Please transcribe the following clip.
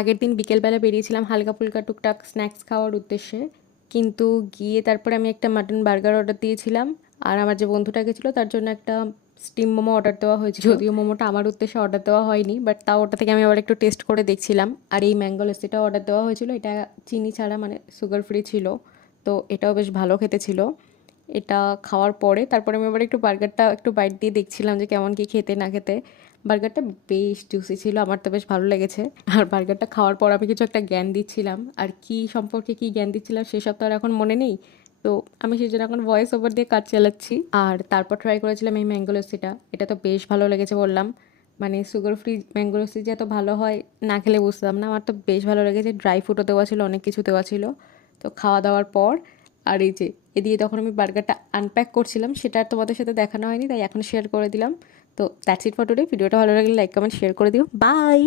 আগের দিন বিকেলবেলা বেরিয়েছিলাম হালকা ফুলকা টুকটাক স্ন্যাক্স খাওয়ার উদ্দেশ্যে, কিন্তু গিয়ে তারপরে আমি একটা মাটন বার্গার অর্ডার দিয়েছিলাম। আর আমার যে বন্ধুটা গেছিলো তার জন্য একটা স্টিম মোমো অর্ডার দেওয়া হয়েছিল। যদিও মোমোটা আমার উদ্দেশ্যে অর্ডার দেওয়া হয়নি, বাট তাও ওটা থেকে আমি আবার একটু টেস্ট করে দেখছিলাম। আর এই ম্যাঙ্গো লস্যিটাও অর্ডার দেওয়া হয়েছিল, এটা চিনি ছাড়া মানে সুগার ফ্রি ছিল। তো এটাও বেশ ভালো খেতে ছিল। এটা খাওয়ার পরে তারপরে আমি আবার একটু বার্গারটা একটু বাইট দিয়ে দেখছিলাম যে কেমন কি খেতে না খেতে। বার্গারটা বেশ জুসি ছিল, আমার তো বেশ ভালো লেগেছে। আর বার্গারটা খাওয়ার পর আমি কিছু একটা জ্ঞান দিচ্ছিলাম, আর কি সম্পর্কে কি জ্ঞান দিচ্ছিলাম সেসব তো আর এখন মনে নেই। তো আমি সেই জন্য এখন ভয়েস ওভার দিয়ে কাজ চালাচ্ছি। আর তারপর ট্রাই করেছিলাম এই ম্যাঙ্গো লস্যিটা, এটা তো বেশ ভালো লেগেছে বললাম। মানে সুগার ফ্রি ম্যাঙ্গো লস্যি যে এত ভালো হয় না খেলে বুঝতাম না, আমার তো বেশ ভালো লেগেছে। ড্রাই ফ্রুটও দেওয়া ছিল, অনেক কিছু দেওয়া ছিল। তো খাওয়া দাওয়ার পর আর এই যে এদিকে তখন আমি বার্গারটা আনপ্যাক করছিলাম, সেটা আর তোমাদের সাথে দেখানো হয়নি, তাই এখন শেয়ার করে দিলাম। তো দ্যাটস ইট ফর টুডে। ভিডিওটা ভালো লাগলে লাইক কমেন্ট শেয়ার করে দিও। বাই।